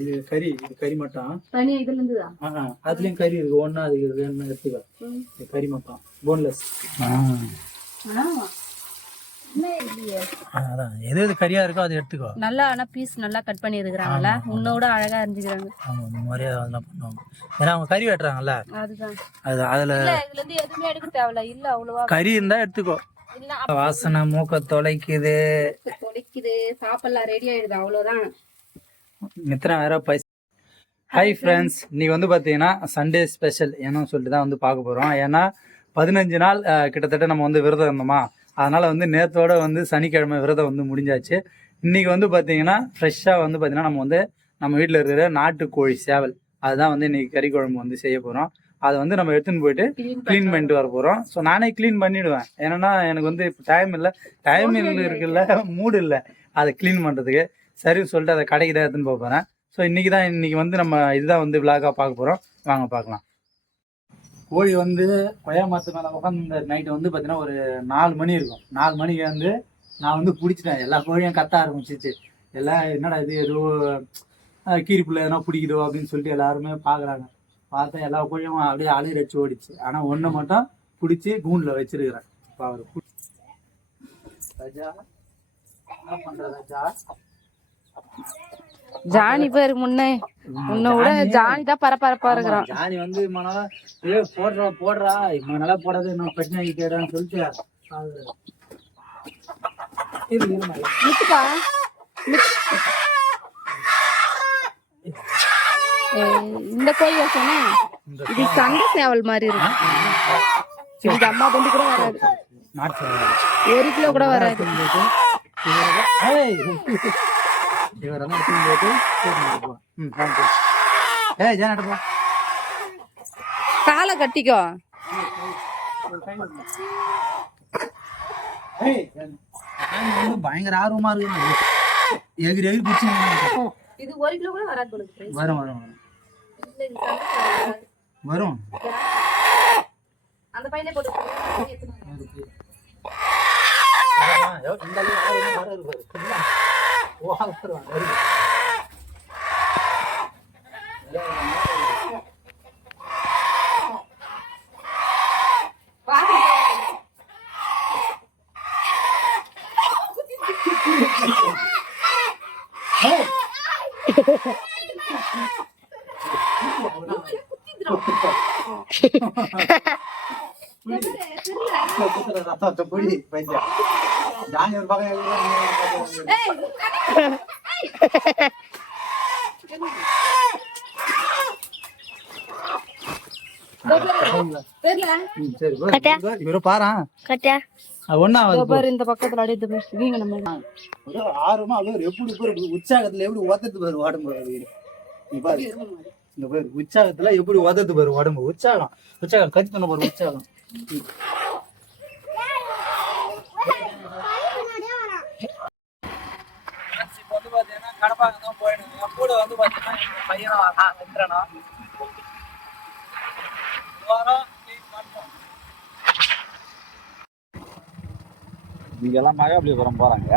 இது கறி மட்டும் அதுலயும் கறி இருக்கு ஒன்னா அதுக்கு எடுத்துக்க கறி மட்டும் போன்லெஸ் அதான் எது கறியா இருக்கோ அதை எடுத்துக்கோ நல்லா ஆனா பீஸ் நல்லா கட் பண்ணி இருக்கிறாங்கல்ல உன்னோட அழகா இருந்துக்கிறாங்க மரியாதை அதெல்லாம் பண்ணுவாங்க ஏன்னா அவங்க கறி வெட்டுறாங்கல்ல அதுதான் அதுல இதுல இருந்து எதுவுமே எடுக்க தேவையில்ல இல்ல அவ்வளவா கறி இருந்தா எடுத்துக்கோ வாசனை மூக்க தொலைக்குது சாப்பிடலாம் ரெடி ஆயிடுது அவ்வளவுதான் மித்ரா வேற பைசா ஹாய் ஃப்ரெண்ட்ஸ் இன்னைக்கு வந்து பார்த்தீங்கன்னா சண்டே ஸ்பெஷல் ஏன்னு சொல்லிட்டு தான் வந்து பார்க்க போகிறோம் ஏன்னா 15 நாள் கிட்டத்தட்ட நம்ம வந்து விரதம் இருந்தோமா அதனால் வந்து நேற்றோட வந்து சனிக்கிழமை விரதம் வந்து முடிஞ்சாச்சு இன்றைக்கி வந்து பார்த்தீங்கன்னா ஃப்ரெஷ்ஷாக வந்து பார்த்தீங்கன்னா நம்ம வீட்டில் இருக்கிற நாட்டுக்கோழி சேவல் அதுதான் வந்து இன்றைக்கி கறி குழம்பு வந்து செய்ய போகிறோம் அதை வந்து நம்ம எடுத்துன்னு போயிட்டு க்ளீன் பண்ணிட்டு வர போகிறோம் ஸோ நானே க்ளீன் பண்ணிவிடுவேன் ஏன்னா எனக்கு வந்து இப்போ டைம் இருக்குல்ல மூடு இல்லை அதை க்ளீன் பண்ணுறதுக்கு சரின்னு சொல்லிட்டு அதை கடைக்கு தான் எடுத்துன்னு போக போகிறேன் ஸோ இன்றைக்கி வந்து நம்ம இதுதான் வந்து விளாகாக பார்க்க போகிறோம் வாங்க பார்க்கலாம் கோழி வந்து கொய்யா மரத்து மேலே உட்காந்து நைட்டு வந்து பார்த்தீங்கன்னா ஒரு 4 மணி இருக்கும் 4 மணிக்கு வந்து நான் வந்து பிடிச்சிட்டேன் எல்லா கோழியும் கத்த ஆரம்பிச்சிச்சு எல்லாம் என்னடா இது ஏதோ கீரிப்புள்ள எதனா பிடிக்குதோ அப்படின்னு சொல்லிட்டு எல்லாருமே பார்க்குறாங்க பார்த்தா எல்லா கோழியும் அப்படியே அலைய வச்சு ஓடிச்சு ஆனால் ஒன்று மட்டும் பிடிச்சி கூண்டில் வச்சிருக்கிறேன் இப்போ அவர் ராஜா என்ன பண்ணுற ராஜா ஜானி பேரு முன்ன விட ஜானி தான் பரபரப்பா இருக்கிறான் ஜானி வந்து போடுறா இவங்க நல்லா போடாது இன்னும் பிரச்சனை கேடான்னு சொல்லிட்டு இந்த கோழி சொன்னா இது சண்டை சேவல் மாதிரி இருக்கு இந்த அம்மா கொண்டு கூட வராது 1 கிலோ கூட வராது காலை கட்டிக்கோ பயங்கர ஆர்வமா இருக்கு எகிரி பிடிச்சி இது 1 கிலோ கூட வராது வரும் அந்த பையனே போட்டு இந்த பக்கத்துல ஆர்வமா எப்படி உற்சாகத்துல எப்படி உதத்து பாரு உடம்பு இந்த பேர் உற்சாகத்துல எப்படி உதத்து பாரு உடம்பு உற்சாகம் கத்தி பண்ண போற உற்சாகம் இப்போ வந்து பாத்தீங்கன்னா கடப்பாங்க தான் போயிடுங்க கூட வந்து பாத்தீங்கன்னா பையனா நீங்க எல்லாம் மகாபலிபுரம் போறாங்க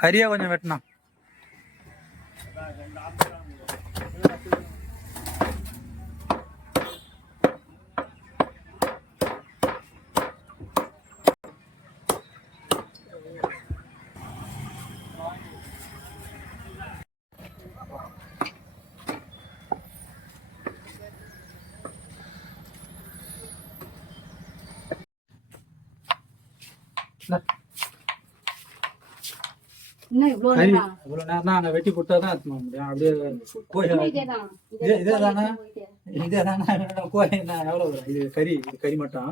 கரியா கொஞ்சம் வெட்டினா இவ்வளவு நேரம் அங்க வெட்டி கொடுத்தாதான் முடியும் அப்படியே எவ்வளவு இது கறி மட்டும்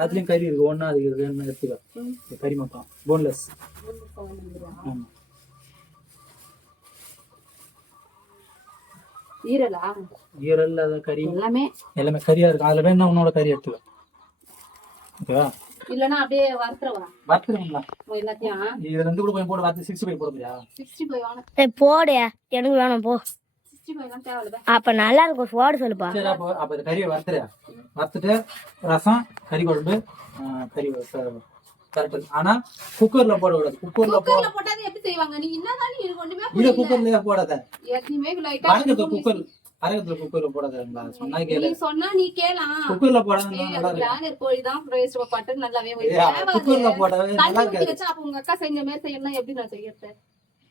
அதுலயும் கறி இருக்கு ஒன்னா அதுக்கு வேணும்னு எடுத்துக்க கறி மட்டும் போன்லெஸ் ஆமா ஈரல் கறி எல்லாமே கறியா இருக்கு அதுல வேணா உன்னோட கறி எடுத்துக்க ஓகேவா? இல்லன்னா அப்படியே வறுத்துறவா வறுத்துருங்களா? எல்லாத்தையும் இது ரெண்டு கூட கொஞ்சம் போட்டு வறுத்து 65 போட முடியா? 65 வேணும். போடு எனக்கு வேணும் போ. 65 எல்லாம் தேவையில்ல. அப்ப நல்லா இருக்கும் போடு சொல்லுப்பா. சரி அப்போ இந்த கறியை வறுத்துட்டு ரசம் கறி குழம்பு கறி கரெக்ட். ஆனா குக்கர்ல போடக்கூடாது. குக்கர்ல போட்டாது எப்படி செய்வாங்க? நீ என்னதான் நீ ஒண்ணுமே இதை குக்கர்லயே போடாத. எதுவுமே லைட்டா குக்கர்ல போடாதீங்களா? சொன்னா கேளு. நீ சொன்னா நீ கேலாம். குக்கர்ல போடாதீங்க. நல்லா இருக்கு. பிராய்லர் கோழி தான் ரைஸ் பட்டு நல்லாவே குக்கர்ல போடாவே நல்லா இருக்கு. வச்சா அப்ப உங்க அக்கா செஞ்ச மாதிரி செய்யணும். எப்படி நான் செய்யறது?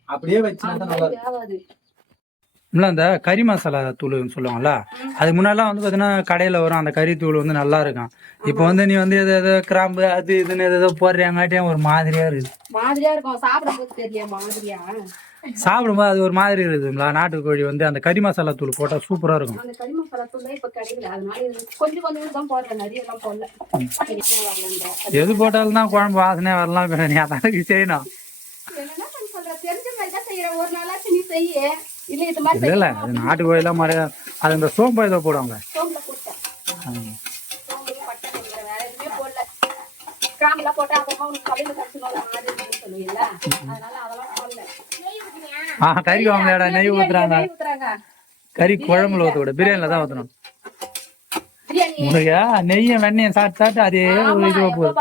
அப்படியே வச்சா நல்லா இருக்கு. ஆகாது. அந்த கறி மசாலா தூள்னு சொல்லுவாங்கல்ல, அது முன்னாடிலாம் வந்து பார்த்தீங்கன்னா கடையில் வரும். அந்த கறி தூள் வந்து நல்லா இருக்கும். இப்போ வந்து நீ வந்து எதோ கிராம்பு அது இதுன்னு எதோ போடுறியாங்காட்டியும் ஒரு மாதிரியா இருக்குது. மாதிரியா இருக்கும். சாப்பிடும்போது தெரியல மாதிரியா. சாப்பிடும்போது அது ஒரு மாதிரி இருக்குதுங்களா? நாட்டுக்கோழி வந்து அந்த கறி மசாலா தூள் போட்டால் சூப்பராக இருக்கும். அந்த கறி மசாலா தூள் இப்போ கிடைக்கல. அதனால கொஞ்சம் கொஞ்சம் தான் போடுறேன். நிறைய எல்லாம் போடல. எது போட்டாலும் தான் குழம்பு வாசனை வரலாம். நீ அதான் செய்யணும். என்னன்னா சொல்றேன், தெரிஞ்ச மாதிரி தான் செய்யறேன். ஒரு நாளாச்சும் நீ செய்ய. இல்ல இது மாதிரி இல்லை அது நாட்டுக்கோழிலாம் மாதிரி அது இந்த சோம்பு இதை போடுவாங்க. சோம்புல போட்டேன். சோம்பு பட்டை வேற எதுவுமே போடல. கிராம்பெல்லாம் போட்டா அப்புறமா உனக்கு கடையில கடிச்சு சொல்லுவீங்களா? அதனால அதெல்லாம் போடல. கறி குழம்புல நெய் ஊத்துறாங்க. கறி குழம்புல ஊற்ற விட பிரியாணில தான் ஊற்றணும். உனக்கு நெய்யும் வெண்ணையும் சாப்பிட்டு அதே ஒரு இதுவா போகுது.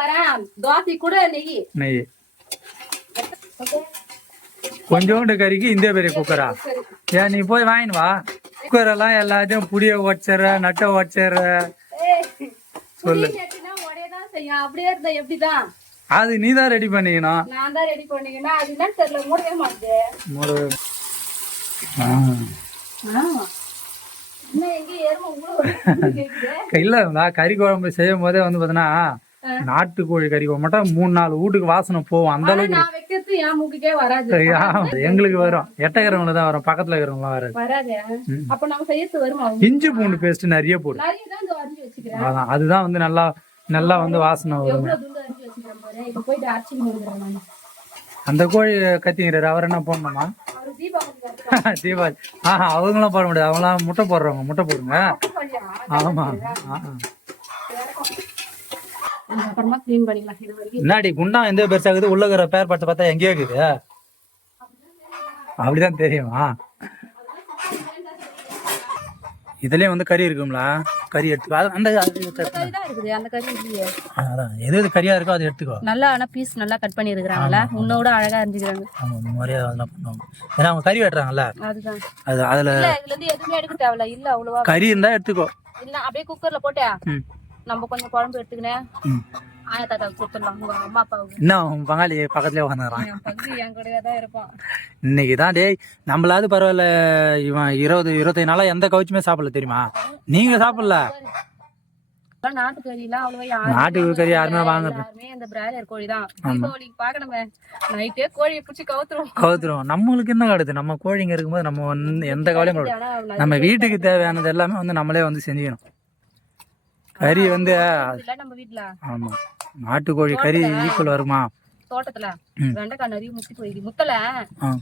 தோசை கூட நெய் கொஞ்சோண்டு கறிக்கு இந்த பெரிய குக்கரா? ஏன் நீ போய் வாங்கினு வா. குக்கர் எல்லாம் எல்லாத்தையும் புடிய உடச்சிடுற நட்டை உடச்சிடுற சொல்லு. அப்படியே இருந்தா எப்படிதான்? அது நீ தான் ரெடி பண்ணிக்கணும். நான் தான் ரெடி பண்ணிக்கணும். அது என்னன்னு தெரியல. மூடவே மாட்டேன். இல்ல கறி குழம்பு செய்யும் போதே வந்து பாத்தீங்கன்னா நாட்டுக்கோழி கறி மட்டும் 3-4 வீட்டுக்கு வாசனை போகும். அந்த அளவுக்கு எங்களுக்கு வரும். எட்டகிறவங்கள தான் வரும். பக்கத்துல இருக்கிறவங்க வராது. இஞ்சி பூண்டு பேஸ்ட் நிறைய போடும். அதான் அதுதான் வந்து நல்லா நல்லா வந்து வாசனை வரும். அந்த கோழி கத்திங்கிறாரு. அவர் என்ன போடணுமா? தீபாவளி அவங்களாம் போட முடியாது. அவங்களாம் முட்டை போடுறவங்க. முட்டை போடுங்க. ஆமா. முன்னாடி குண்டா எந்த பெருசாகுது உள்ள இருக்கிற பேர் பட்ட பார்த்தா எங்கேயோ இருக்குது. அப்படிதான் தெரியுமா? இதுலயே வந்து கறி இருக்குங்களா? கறி எடுத்துக்கோ. அந்த அதான் எது கறியா இருக்கோ அதை எடுத்துக்கோ. நல்லா ஆனா பீஸ் நல்லா கட் பண்ணி இருக்காங்கல்ல. உன்னோட அழகா இருந்துக்கிறாங்க. ஆமா முறையா அதெல்லாம் பண்ணுவாங்க. ஏன்னா அவங்க கறி வெட்டுறாங்கல்ல. அதுதான் அது அதுல இதுல இருந்து எதுவுமே எடுக்க தேவையில்ல. இல்ல அவ்வளவா கறி இருந்தா எடுத்துக்கோ. இல்ல அப்படியே குக்கர்ல போட்டே நம்ம கொஞ்சம் குழம்பு எடுத்துக்கினேன். ஆயத்தாத்தா கொடுத்துடலாம். உங்க அம்மா அப்பாவுக்கு இன்னும் பங்காளி பக்கத்துலயே உட்காந்துறான். என் பங்கு என் கூடவே தான் இருப்பான். இன்னைக்குதான் டேய் நம்மளாவது பரவாயில்ல. இவன் 20-25 நாளா எந்த கவுச்சுமே சாப்பிடல தெரியுமா? நீங்க சாப்பிடல. நாட்டுக்கறி எல்லாம் அவ்வளவா நாட்டுக்கறி யாருமே வாங்குறது யாருமே அந்த பிராய்லர் கோழி தான். தீபாவளிக்கு பாக்கணுமே நைட்டே கோழியை பிடிச்சி கவுத்துரும். நம்மளுக்கு என்ன கடுது? நம்ம கோழிங்க இருக்கும்போது நம்ம வந்து எந்த கவலையும் நம்ம வீட்டுக்கு தேவையானது எல்லாமே வந்து நம்மளே வந்து செஞ்சுக்கணும். கறி வந்து நம்ம வீட்டுல ஆமா நாட்டுக்கோழி கறி ஈக்குவல் வருமா? தோட்டத்துல வெண்டைக்காய் நிறைய முத்தி போயிடுது. முத்தல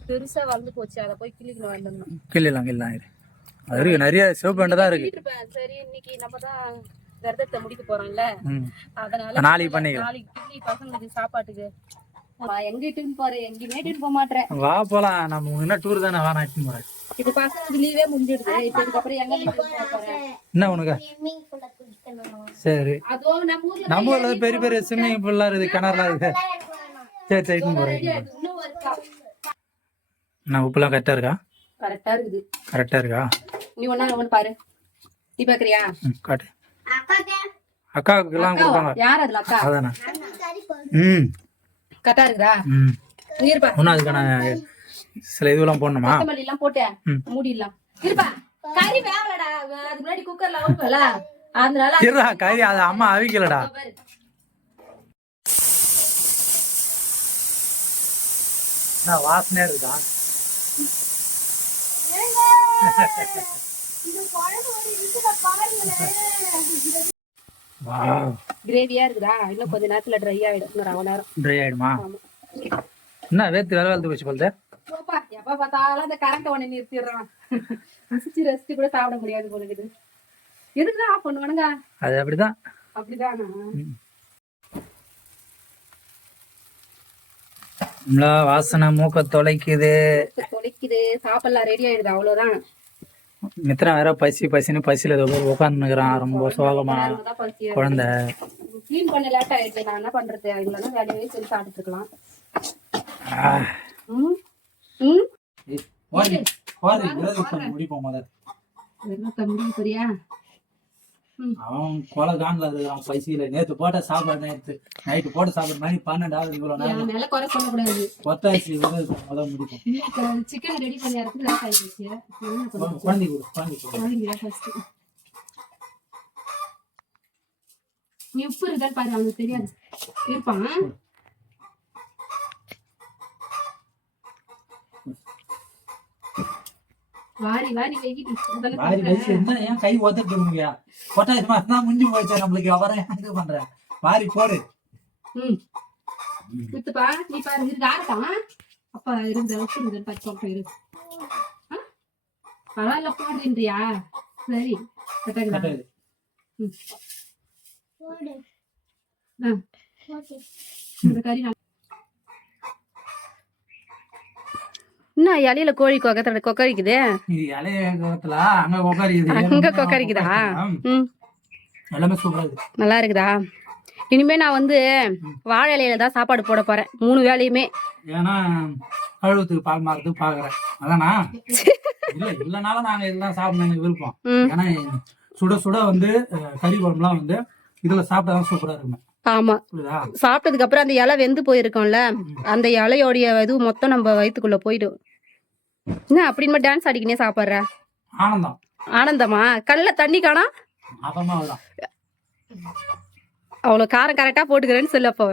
பெருசா வளர்ந்து போச்சு. அதை போய் கிளிக்கணும். வந்துடணும். கிள்ளலாம் அது நிறைய சிவப்பு வெண்டை தான் இருக்கு. சரி இன்னைக்கு நம்ம தான் விரதத்தை முடிக்க போறோம்ல. அதனால நாளைக்கு பண்ணிக்கலாம். நாளைக்கு கிளி பசங்களுக்கு சாப்பாட்டுக்கு எங்க இட்டுன்னு போற எங்கேயுமே இட்டுன்னு போக மாட்டேன். வா போலாம். நம்ம என்ன டூர் தானே. வா நான் இட்டுன்னு போறேன். இப்ப பசங்களுக்கு லீவே முடிஞ்சிடுது. இப்ப இதுக்கப்புறம் எங்க இட்டுன்னு போறேன்? என்ன உனக்கு? சரி நம்ம ஊர்ல பெரிய பெரிய ஸ்விம்மிங் பூல்லாம் இருக்குது. கிணறுலாம் இருக்குது. சரி சரி இட்டுன்னு போறேன். நான் உப்புலாம் கரெக்டா இருக்கா? கரெக்டா இருக்கா? நீ ஒண்ணு பாரு. நீ பாக்குறியா? காட்டு. அக்காவுக்கு எல்லாம் கொடுப்பாங்க. யார் அதுல அக்கா? அதானே. கரெக்டா இருக்குதா? ஒன்னும் அதுக்கான சில இதுவெல்லாம் போடணுமா? கொத்தமல்லி எல்லாம் போட்டு மூடிடலாம். இருப்பா கறி வேகலடா. அது முன்னாடி குக்கர்ல அவுக்கல. அதனால இருடா கறி அது அம்மா அவிக்கலடா. நான் வாசனையா இருக்கா? கிரேவியா இருக்குதா? இன்னும் கொஞ்ச நேரத்துல ட்ரை ஆயிடும். இன்னும் நேரம் ட்ரை ஆயிடுமா? என்ன வேத்து வேலை வேலை வச்சு போல்த? எப்ப பார்த்தாலும் அந்த கரண்ட் உடனே நிறுத்திடுறான். ரெஸ்ட் கூட சாப்பிட முடியாது போல இருக்குது. எதுக்குதான் ஆஃப் பண்ணுவானுங்க? அது அப்படிதான். அப்படிதானா? வாசனை மூக்க தொலைக்குது. தொலைக்குது. சாப்பிடலாம், ரெடி ஆயிடுது, அவ்வளவுதான். மித்திரம் வேற பசின்னு பசியில உட்காந்துக்கிறான், ரொம்ப சோகமா. குழந்தை கிளீன் பண்ண லேட் ஆயிடுது, நான் என்ன பண்றது? இவ்வளவு வேலையே செஞ்சு சாப்பிட்டு இருக்கலாம். முடிப்போம் முதல். சரியா? அவன் கொலை காணல இருக்கிறான் பசியில. நேத்து போட்ட சாப்பாடு நைட்டு போட்ட சாப்பாடு மணி 12 இவ்வளவு நேரம் மேல குறை சொல்லக்கூடாது. ஒத்தாசி முதல் முடிப்போம். சிக்கன் ரெடி பண்ண இடத்துல லேட் ஆயிடுச்சு. குழந்தை கொடு. நீ உப்பு இருக்கான்னு பாரு, அவனுக்கு தெரியாது. இருப்பான். வாரி வாரி என்ன ஏன் கை ஒத்துட்டு முடியா? கொட்டாயமா தான் முடிஞ்சு போயிடுச்சு நம்மளுக்கு. அவரை இது பண்ற வாரி போடு. குத்துப்பா, நீ பாரு. இருக்கு ஆரட்டான். அப்பா இருந்த உப்பு இருந்தது பச்சை உப்பு இரு. பரவாயில்ல போடுறியா? சரி கட்டாங்க. இந்த கறி என்ன இலையில கோழி கொக்கரிக்குது? அங்க கொக்கரிக்குதா? எல்லாமே சூப்பரா இருக்கு. நல்லா இருக்குதா? இனிமே நான் வந்து வாழை இலையில தான் சாப்பாடு போட போறேன் 3 வேளையுமே. ஏன்னா கழுவுத்துக்கு பால் மாறதுக்கு பாக்குறேன். அதானா இல்லனாலும் நாங்க இதெல்லாம் சாப்பிட எனக்கு விருப்பம். ஏன்னா சுட சுட வந்து கறி குழம்புலாம் வந்து இதுல சாப்பிட்டாதான் சூப்பரா இருக்கும். ஆமா, சாப்பிட்டதுக்கு அப்புறம் அந்த இலை வெந்து போயிருக்கோம்ல, அந்த இலையோடைய இது மொத்தம் நம்ம வயிற்றுக்குள்ள போயிடும். என்ன அப்படின்னு டான்ஸ் ஆடிக்கினே சாப்பிடுற? ஆனந்தம். ஆனந்தமா? கல்ல தண்ணி காணா? அவ்வளவு காரம் கரெக்டா போட்டுக்கிறேன்னு சொல்லப்போ.